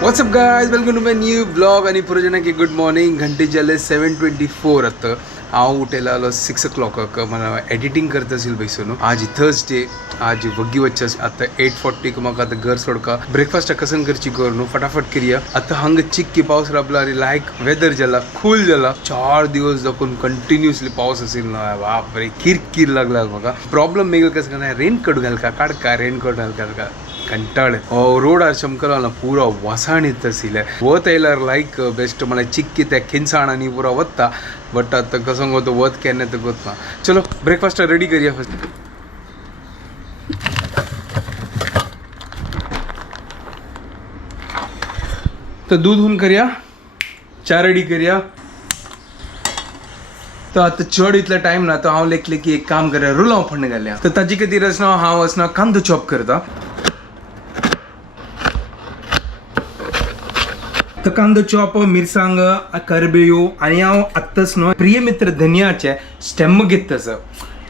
WhatsApp guys, welcome to my new blog. आणि पुरो की गुड मॉर्निंग. घंटे जाले 7:24 आता. हांव उठेला आलो 6 o'clock. मला एडिटींग करता असेल बैसून. आज थर्सडे, आज वग्गी वच्चे आता 8:40 म्हाका आता घर सोडका. ब्रेकफास्ट कसन करची कर न्हू, फटाफट करिया. आता हांगा चिक्की पावस राबला आणि लायक वेदर जाला कूल जाला. 4 दिवस दाखवून कंटिन्युअसली पावस असेल ना. बाप रे, किरकिर लागला म्हाका. प्रॉब्लेम मेगल कसं करणार, रेनकोट घाल का काढका, रेनकोट घाल का कंटाळे. रोडार चमकला ना पुरा वसाण येत आशिल्लें. वत येयल्यार लायक बेस्ट म्हळ्यार चिक्की त्या खिंसाण आनी पुरा वता. बट आतां कसो गो तो वत केन्ना तो गोतना. चलो ब्रेकफास्ट रेडी करिया फर्स्ट. तर दूध हून करिया, च्या रेडी करिया. तर आता चड इतलो टायम ना, तर हांव लेखले की एक काम करूया, रुलांव फंड घालया. तर ताजे खातीर आसना हांव आसना कांदो चॉप करता. तर कांदो चॉप, मिरसांग, करबेयो आणि हांव आत्ताच न्हू प्रिय मित्र धनियाचे स्टेम घेतस.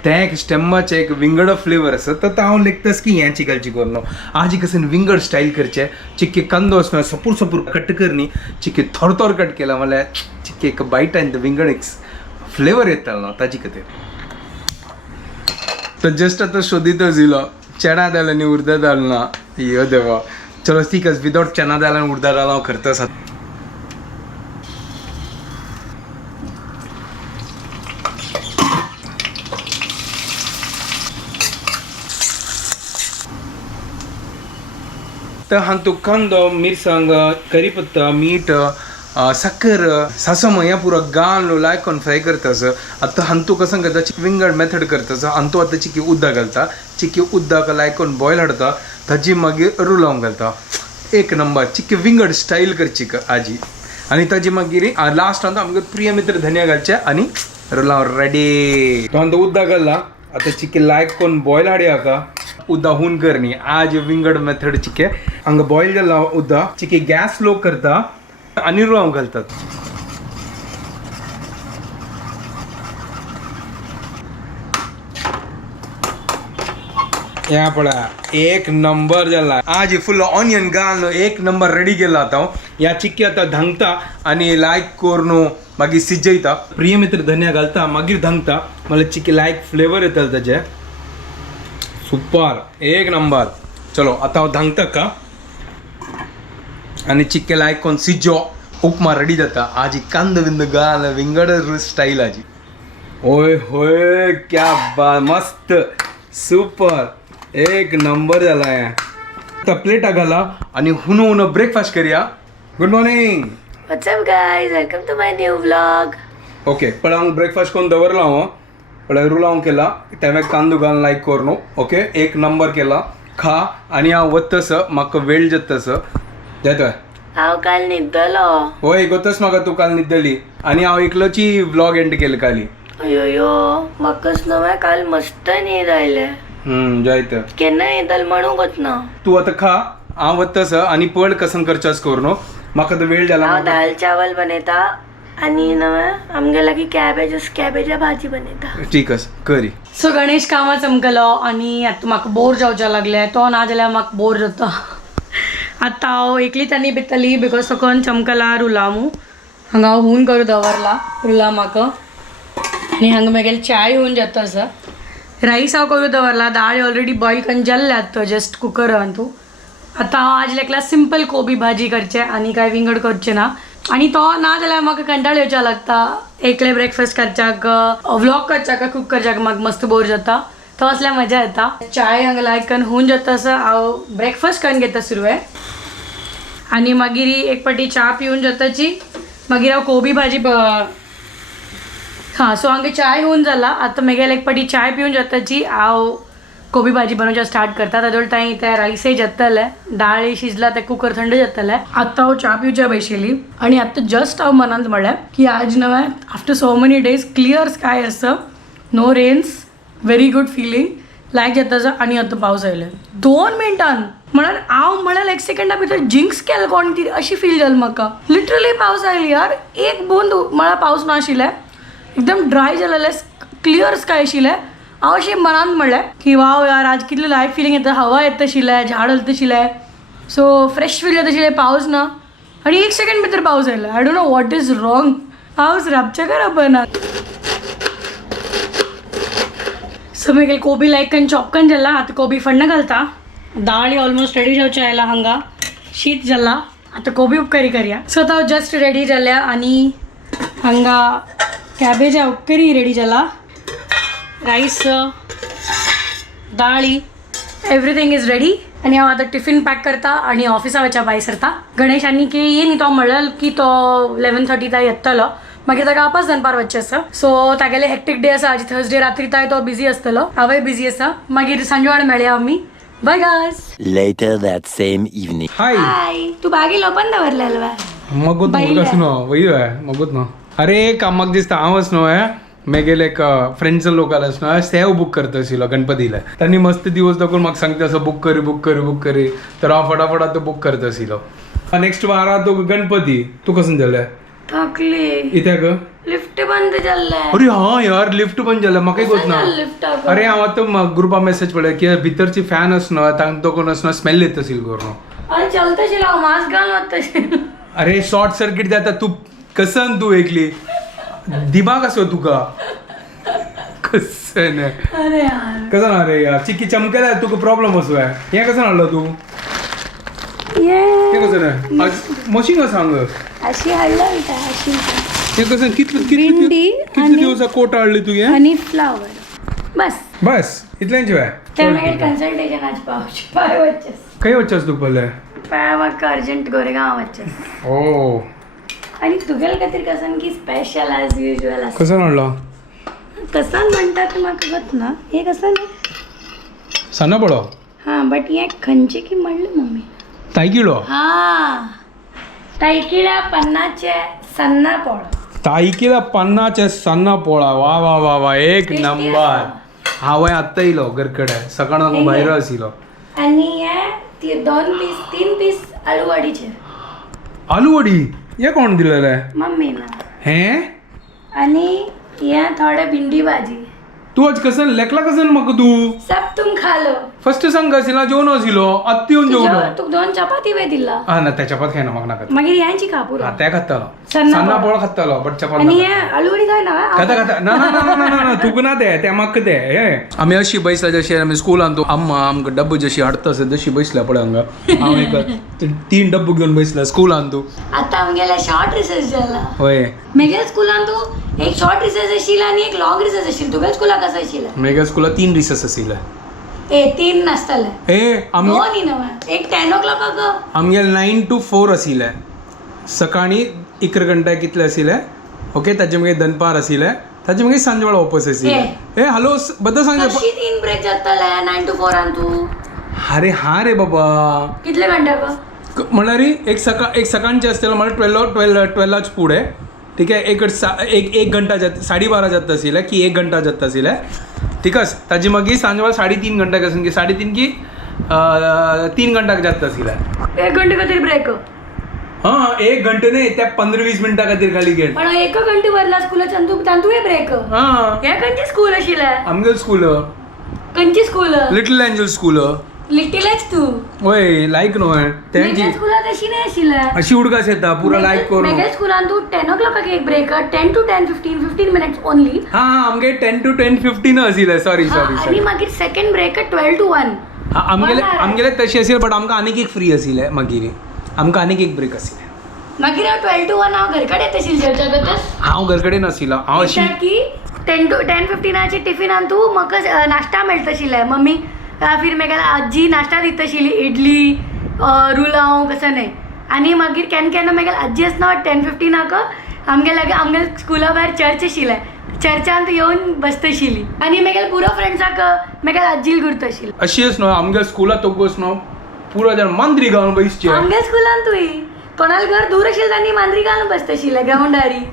ते एक स्टेमाचे एक विंगड फ्लेवर आसा. तर हांव लेखतस की हें चिकलची करून आज कसन विंगड स्टाईल करचे. चिक्के कांदो आसना सपूर सपूर कट करनी, चिक्के थोर कट केला म्हळ्यार चिक्के एक बायट आनी ते विंगड एक फ्लेवर येतालो न्हू ताजी खातीर. तर जस्ट आता शोधीतच येयलो. चणा दाल आनी उर्दा दाल ना. यो देवा. चलो ठीकच, विदाउट चना दाल आनी उर्दा दाल हांव करतास. तर हातूंत कांदो, मिरसांग, करीपत्ता, मीठ, साखर, सासम ह्या पुरो घालून लायकोन फ्राय करतास. आतां हांतू कसं करता, विंगड मेथड करतास. हांतू आतां चिकी उदक घालता. चिकी उदक लायकोन बॉयल हाडता. ताजी मागीर रुलावंक घालता. एक नंबर चिक्की विंगड स्टाईल करची आजी. आणि ताजी मागीर लास्ट आतां आमगे प्रिय मित्र धनिया घालचे आणि रुलाव रेडी. तो हांतू उदक घालला. आतां चिक्की लायकोन बॉयल हाडया का उदक हून करनी. आज विंगड मेथड चिके हांगा बॉयल जाला उदक. चिकी गॅस स्लो करता आणि रुलावंक घालतात. या पळा, एक नंबर जाला. आज फुल ऑनियन घालून एक नंबर रेडी केला आता. या चिक्की आता धांगता आणि लायक करून मागीर सिजयता. प्रिय मित्र धनिया घालता मागीर धांगता म्हळ्यार चिक्की लायक फ्लेवर येतलो ताजे. सुपर, एक नंबर. चलो आता हांव धांगता का आणि चिक्के लायक कोण सिजो उपमा रेडी जाता. आजी कांदो बिंदो घाल विंगड स्टाईल आजी. ओय होय, क्या बात, मस्त, सुपर, एक नंबर जाला. आता प्लेटा घाला आणि हुन ब्रेकफास्ट करूया. Good morning. What's up guys, welcome to my new vlog. Okay, पण हांव ब्रेकफास्ट करून दवरला. हांव पण रुलाव केला. तेव्हा कांदो घालून लायक करून ओके एक नंबर केला. खा आणि हांव वतस, म्हाका वेळ जातस. येतोय हांव काल न्हिदलो. होय, गोतस म्हाका तू काल न्हिदली. आणि हांव एकलोची व्लॉग एंड केले काली. अयो म्हाकाच न्हय, काल मस्त न्हीद आयले. जायत केन्ना न्हिदल म्हणूंक वतना. तू आता खा, हांव वतस आणि पड कसन करचास करून. म्हाका तो वेळ जाला. हांव दाल चावल बनयता आणि नव्हे आमगे लागीं कॅबेजा भाजी बनयता. ठीकच करी. सो गणेश कामां चमकलो आणि आतां म्हाका बोर जावचे लागले. तो ना जाल्यार म्हाका बोर जाता. आतां हांव एकलीच आनी भितरली बिकॉज सकन चमकला रुलामू. हांगा हांव हून करून दवरला रुला म्हाका. आनी हांगा मागीर चाय होऊन जाता आसा. रायस हांव करून दवरला. दाळ ऑलरेडी बॉयल करून जाल्ले तो जस्ट कुकरान. तूं आतां हांव आज लेकला सिंपल कोबी भाजी करचें आनी कांय विंगड करचें ना. आणि तो ना जाल्यार म्हाका कंटाळ येवचे लागता. एकले ब्रेकफास्ट करच्याक, व्लॉग करच्याक, कुक करच्याक म्हाका मस्त बोर जाता. तो असल्यार मजा येता. चाय हांगा लायक करून होऊन जाता आसा. हांव ब्रेकफास्ट करून घेता सुरवें आनी मागीर एक पाटी च्या पिवन जाताची मागीर हांव कोबी भाजी सो हांगा चाय होऊन जाला. आतां मागीर एक पाटी चाय पिवन जाताची हांव कोबी भाजी बनवचे स्टार्ट करता. ताजे टायम ते रायसय जातले, डाळ शिजला ते कुकर थंड जातले. आतां हांव च्या पिवच्या बसलेली आणि आतां जस्ट हांव मनांत म्हणलें की आज नवे after so many days clear sky आसा, no rains, very good feeling लायक जाता. आनी आतां पावस आयले 2 मिनटान. म्हळ्यार हांव म्हळ्यार एक सेकंडा भितर जिंक्स केलें कोण ती अशी फील जाली म्हाका. लिटरली पावस आयली यार. एक बूंद म्हळ्यार पावस नाशिल्लें. एकदम ड्राय जालेलें, क्लियर स्काय आशिल्लें हांव अशें मनांत म्हणलें की वाव यार आज कितलें लायट फिलींग येता, हवा येता आशिल्लें, झाड हलता आशिल्लें, सो फ्रेश फील जाता आशिल्लें. पावस ना आनी 1 सेकंड भितर पावस आयलो. I don't know what is wrong. पावस राबचे का राबना. सो मागीर कोबी लायक करून चॉप करून जाल्ला. आतां कोबी फण्ण घालता. दाळ ऑलमोस्ट रेडी जावचे आयला. हांगा शीत जाल्ला. आतां कोबी उपकारी करया. सो तो जस्ट रेडी जाल्या आनी हांगा कॅबेजा उपकारी रेडी जाला. राईस, दाळी, एवरीथिंग इज रेडी. आनी हांव आतां टिफीन पॅक करता आनी ऑफिसा वयच्या भायर सरता. गणेश आनी की ये न्ही तो म्हणलें की तो 11:30 ताय येतलो. मागीर ताका वापस दनपार वचचें आसा. सो तागेले हेक्टीक डे आसा. आज थर्सडे रात्री ताय तो बिजी आसतलो. हांवूय बिजी आसा. मागीर सांजे वाड मेळया आमी. Bye guys. Later that same evening. Hi hi तू बागी लोपन दवरले अलवा. मगूत बैल मगूत न्हू वय मगूत न्हू. अरे कामाक दिसता हांवच न्हू मेगेले एक फ्रेंड्स लोकल न्हू सेव बूक करता आशिल्लो गणपतीला. तांणी मस्त दिवस दाखोवन म्हाका सांगता असो बूक करी तर हांव फटाफट तो बूक करता आशिल्लो. नेक्स्ट वारा तो गणपती तूं कसं जालें थकली. इत्याक लिफ्ट बंद जाल्ले. अरे हा यार लिफ्ट बंद जालें म्हाकाय गोत ना. लिफ्ट अरे हांव आतां ग्रुपा मेसेज पळय की भितरची फॅन आसनो तांकां तो कोण आसनो स्मेल येता आशिल्लो करून. अरे चलता आशिल्लो हांव मास्क घालून वता आशिल्लो. अरे शॉर्ट सर्किट जाता तू कसन तू एकली दिमाग असो तुका कसन अरे यार कसं ना रे यार चिक्की चमकेला तुका प्रॉब्लेम असो आहे हे कसं हाडलो तू हे कसं नाही आज मशीन सांग अशी हाडलो अशी हे कसं कितले भिंडी कितले दिवस कोट हाडली तू हे आणि फ्लावर बस बस इतल्यांची वेळ ते मागीर कन्सल्टेशन आज पावचे पाय वचचेस खंय वचचेस तू पहिले पाय म्हाका अर्जंट गोरेगांव वचचेस ओ आणि तुगेल खातीर कसन की स्पेशल ॲज युजल आसा कसं हाडलो कसन म्हणटा ते म्हाका वत ना हे कसन सन्ना पडो हां बट हे खंयचे की म्हणलें मम्मी तायकिळो हां तायकिळ्या 50चे सन्ना पोळो तायकिळा 50चे सन्ना पोळा वा वा वा वा एक Tasty नंबर आसा. हांवें आत्ता येयलो घरकडे सकाळ हांव भायर आशिल्लो आणि हे 3 पीस आलू वडीचे आलू वडी हे कोण दिलेले मम्मी ना हे आणि हे थोडे भिंडी भाजी तू आज कसन लेकला कसन म्हाका तू सब तुम खा लो फर्स्ट सांग आशिल्लो जेवण आशिल्लो आत्ता येवन जेवलो तुका 2 चपाती वे दिला हा ना त्या चपात खायना म्हाका नाका मागीर यांची खा पुरो हा त्या खातालो सन्ना सन्ना पोळ खातालो बट चपात आणि नाका. हे आलू वडी खाय ना खाता खाता ना ना ना ना ना ना तुका ना दे त्या म्हाका दे हे आमी अशी बैसला जशी आमी स्कूलान तो अम्मा आमकां डब्बू जशी हाडटा जशी बैसल्या पळय हांगा हांव एक 3 डब्बू घेवन बैसला स्कूलान तू आता आमगेला शॉर्ट रिसेस जाला होय मेगेल स्कूलान तू एक शॉर्ट रिसेस आशिल्ला आणि एक लॉंग रिसेस आशिल्ला तुगेल स्कूलाक कसं आशिल्ला मेगा स्कूला 3 रिसेस आशिल्ले 3 नासताले ए आमी 2 नव्हे एक 10 o'clock आमगेल 9 to 4 आशिल्ले सकाळी 11 घंटा कितले आशिल्ले ओके ताचे मागीर दनपार आशिल्ले ताचे मागीर सांजे वेळा वापस आशिल्ले ए हॅलो बद्दल सांग कशी 3 ब्रेक जाताले 9 to 4 आन तू अरे हा रे बाबा कितले घंटे म्हणल्यार एक सकाळचे असते म्हणल्यार 12 पुढे ठीक आहे एक घंटा 12:30 जाता आशिल्ले की 1 घंटा जाता आशिल्ले ठीक आहे ताजी मागीर सांजे वेळा 3:30 घंटा कसून की 3:30 की 3 घंटाक जाता आशिल्ले 1 घंटे खातीर ब्रेक हां 1 घंटे न्ही त्या 15-20 मिनटां खातीर खाली गेल पण 1 घंटे वरला स्कूलाच्यान तू तांतूय ब्रेक हां हे खंयची स्कूल आशिल्ले आमगेल स्कूल खंयची स्कूल लिटल एंजल स्कूल लिटिलच तू होय लायक न्हू मेगेल तेंची स्कूलात अशी नाही आशिल्ले अशी उडकास येता पुरा लायक करून मेगेल स्कूलान तू 10 o'clock एक ब्रेक 10 to 10 15 minutes ओनली हां आमगे 10 to 10:15 आशिल्ले सॉरी आणि मागीर सेकंड ब्रेक 12 to 1 आमगेले तशी आशिल्ले बट आमकां आनीक एक फ्री आशिल्ले मागीर आमकां आनीक एक ब्रेक आशिल्ले मागीर हांव 12 to 1 हांव घरकडे येत आशिल्ले चर्चागतच हांव घरकडेन आशिल्लो हांव अशी की 10 to 10:15 टिफिनान तू म्हाका नाश्ता मेळटा आशिल्ले मम्मी फिर मेगेल आजी नाश्ता दिता आशिल्ली इडली रुलाव कसं नाही आणि मागीर केन्ना मेगेल आजी आसना 10:15 आमगे स्कुला भायर चर्च आशिल्ले चर्चान तू येवन बसता आशिल्ली आनी मेगेल पुरो फ्रेंड्साक मेगेल आजील करता आशिल्ली अशी न्हू आमगे स्कुलात तोगोस न्हू पुरो जाण मांद्री घालून बसचे आमगे स्कुलान तुय कोणाल घर दूर आशिल्लें तांणी मांद्री घालून बसता आशिल्ले ग्रावंडारी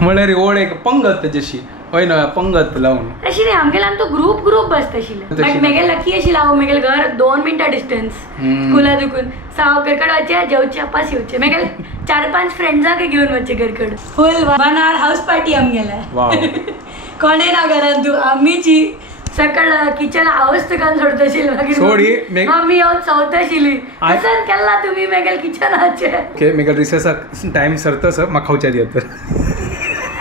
म्हळ्यार ओळ एक पंगत जशी हय न्हू पंगत लावन अशी नाही आमगेल्यान तो ग्रुप बसता आशिल्ले बट मेगेल लकी आशिल्लो हांव मेगेल घर 2 मिनटां डिस्टन्स स्कुला दुखून हांव घरकडे वचचें जेवचें पास येवचें मेगेल 4-5 फ्रेंड्साक घेवन वचचें घरकडे फूल 1 hour हाऊस पार्टी आमगेले कोणे ना घरान तू आम्हीची सकाळ किचन अवस्था कान सोडतशील सोडी, मे- मम्मी येऊन चवतशिली आय- कसं केला तुम्ही मेगेल किचनाचे ओके मेगल रिसेस टाइम सरतस म्हाका खावच्या दियात तर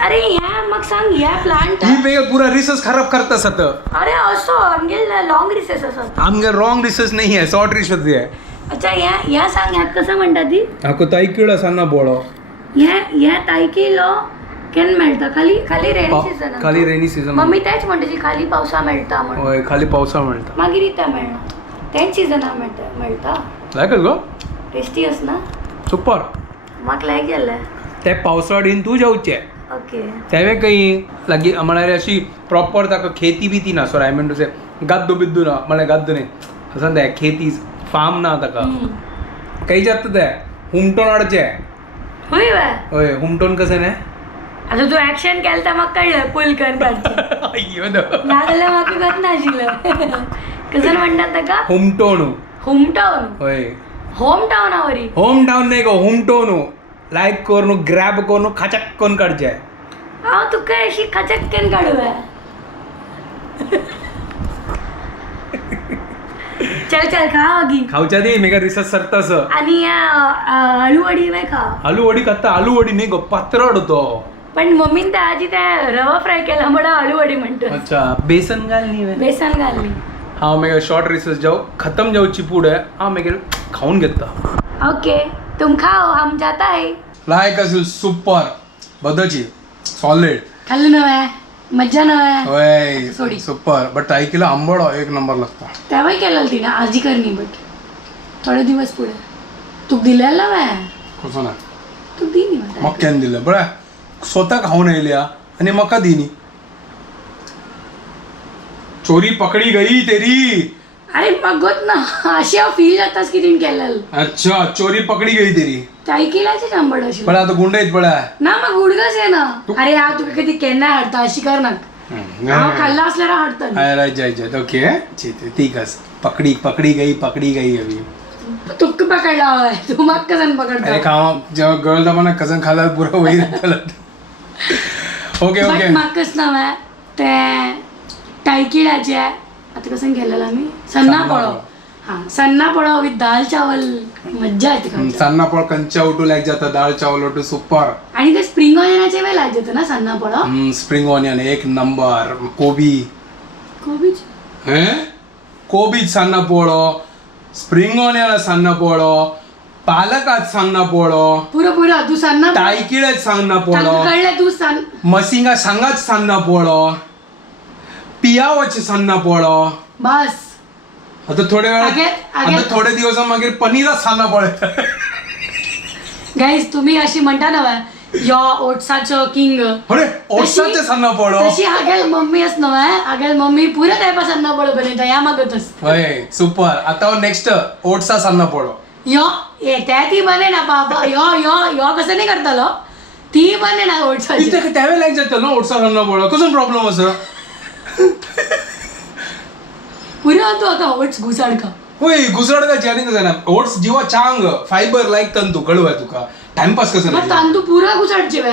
अरे ह्या मग सांग ह्या प्लांट ही मेगल पुरा रिसेस खराब करतस आता अरे असो आमगेल लॉंग रिसेस असत आमगे रॉंग रिसेस नाही आहे शॉर्ट रिसेस आहे अच्छा ह्या सांग ह्यात कसं म्हणतात ती हाको ताई किळा सांगा बोळो ह्या तायकीलो केन मेळटा खाली खाली रेनी सीझन खाली रेनी सीझन मम्मी तेच म्हणटा जी खाली पावसा मेळटा म्हणून होय खाली पावसा म्हणटा मागीर इता मेळना तेच सिजना मेळटा लायकच गो टेस्टी अस ना सुपर म्हाका लायक गेले ते पावसाळीन तू जावचे ओके तेवे काही लागी म्हळ्यार अशी प्रॉपर ताका खेती बिती ना सॉरी आय मीन टू से गद्दू बिद्दू ना म्हळ्यार गद्दू न्ही असं ते खेती फार्म ना ताका काही जात ते हुमटोन हाडचे होय वे होय हुमटोन कशें ने आता तू ऍक्शन केलं तर म्हाका कळलं फुल कर काडचें अय्यो देवा. नाजाल्यार म्हाका कळत नाशिल्लं कसं म्हणटात ताका हुमटोन होम टाऊन होय होम टाऊन आवरी होम टाउन नाही गो हुमटोन लायक कर न्हू ग्रॅब कर न्हू खाचक करून काडचे हांव तुका अशी खचक्कन काडू चल चल खा आगी खावच्या दी मेगा रिसर्च सरतास आणि या आलू वडी नाही खा आलू वडी खाता आलू वडी नाही गो पातळ होतो पण मम्मीन त्या आजी त्या रवा फ्राय केला म्हणून आलू वडी म्हणतो अच्छा बेसन घालनी बेसन घालली हांव मेगा शॉर्ट रिसर्च जाऊ खतम जावची पुढे हांव मेगा खाऊन घेता ओके तुम खाओ हम जाता है लायक असेल सुपर बदची सॉलिड खाल्लं नव्हे मज्जा नव्हे होय सोडी. सुपर बट ऐकलं आंबड एक नंबर लागता तेव्हाही केलं ती ना आजी करणी बट थोडे दिवस पुढे तूक दिलेलं नव्हे कसं ना तूक दिनी मला मक्क्यान दिलं बरं स्वतः खाऊन येयल्या आणि मका दिनी चोरी पकडी गई तेरी अरे मग ना अशी फील जातास की तिने केलेलं अच्छा चोरी पकडी गई तेरी ताई केल्याची शंभर अशी पण आता गुंड आहेत बळा ना मग उडगच आहे ना अरे हा तुका कधी केन्ना हाडता अशी कर ना हांव खाल्ला असल्यार हाडता जाय जाय ओके ठीक आहे पकडी गई अभी तुक पकडला हवंय तू मग कसन पकडता अरे खावा जेव्हा गर्ल दमाना कजन खाला पुरा वही ओके ओके म्हाकाच नव्हे ते टायकिडाचे आता कसं केलेलं आम्ही सन्ना पळो हा सन्ना पळो विथ दाल चावल मज्जा येते खावची. सन्ना पळ कंचा उठू लाग जाता दाळ चावल उठू सुपर आणि ते स्प्रिंग ऑनियनाचे वेळ लाग जातं ना सन्ना पळो स्प्रिंग ऑनियन एक नंबर कोबी कोबीच कोबीच सन्ना पोळो स्प्रिंग ऑनियन सन्ना पोळो पालकात सन्ना पोळो पुरं तू सन्ना टायकिळच सांगना पोळो कळलं तू मसिंगा सांगाच सन्ना पोळो पियावच सन्ना पोळो बस आता थोड्या वेळात आगे- आता थोडे दिवस मागीर पनीरच सन्ना पोळो गाईज तुम्ही अशी म्हणता नव्हे यो ओट्साचो किंग अरे ओट्साचे सन्ना पोळो तशी हागेल मम्मी अस नव्हे हागेल मम्मी पुरे टायपा सन्ना पळो बनयता या मागतच होय सुपर आता नेक्स्ट ओट्सा सन्ना पोळो यो त्या ती बने ना बाबा यो यो यो कसं नाही करतालो ती बने ना ओट्साची इथे त्यावेळेला लाग जातं ना ओट्सा सन्ना पोळो कसं प्रॉब्लेम असं पुरे तू आता ओट्स घुसाड का होय घुसड का ज्याने कसं ना ओट्स जीवा चांग फायबर लाईक तंतू कळू आहे तुका टाइमपास कसं मग नाही तांदूळ पुरा घुसाडचे वे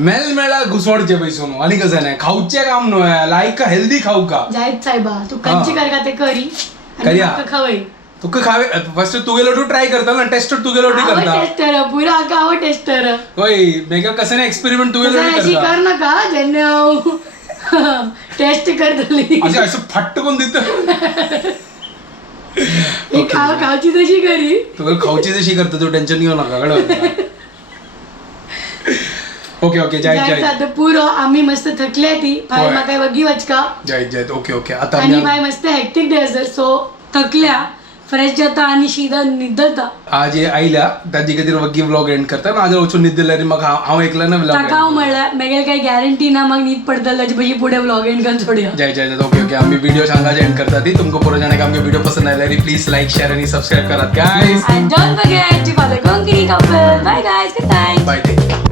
मेल मेळा घुसवडचे पैसून आणि कसं नाही खाऊचे काम न्हय लाईक हेल्दी खाऊ का जायत साहेबा तू कंची कर का ते करी आणि करूया. म्हाका खावय तुका खावे फर्स्ट तू गेलो तू ट्राय करता ना टेस्ट तू गेलो तू करता टेस्टर पुरा गाव टेस्टर होय मेगा कसं नाही एक्सपेरिमेंट तू गेलो अशी करता कर नका ज्यांनी टेस्ट करतली असे असं फट्ट कोण देत ही खावची तशी करी तुला खाऊची जशी करता तू टेन्शन घेऊ नका कळलं ओके ओके जाय जायचं जाय आता पुरो आम्ही मस्त थकले ती फाय होय. म्हाका वगी वचका जाय जाय ओके ओके आता आणि आम्ही फाय मस्त हॅक्टिक डे आसत सो थकल्या फ्रेश जाता आणि शिदा निदता आज हे आयल्या ताजी खातीर वगी व्लॉग एंड करता ना आज वचून न्हीद दिल्यार मग हांव एकलं ना ताका हांव व्लॉग म्हणल्यार मागीर काही गॅरंटी ना मग न्हीद पडतली ताचे पयलीं फुडें व्लॉग एंड करून सोडया जय जय जय ओके ओके आम्ही व्हिडिओ सांगायचे एंड करता ती तुमको पुरो जाणे आमगे व्हिडिओ पसंद आयल्यार प्लीज लाईक शेअर आणि सबस्क्राईब करात guys And don't forget to follow Konkini couple. Bye guys, good night. Bye take